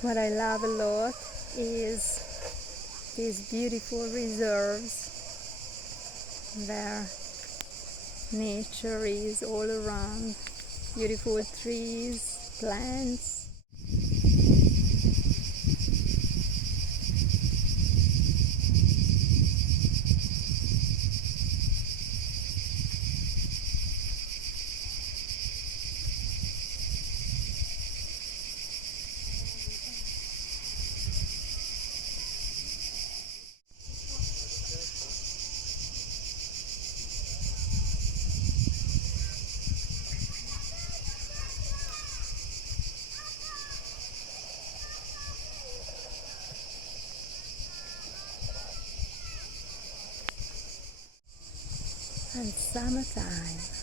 What I love a lot is these beautiful reserves where nature is all around, beautiful trees, plants. And summertime.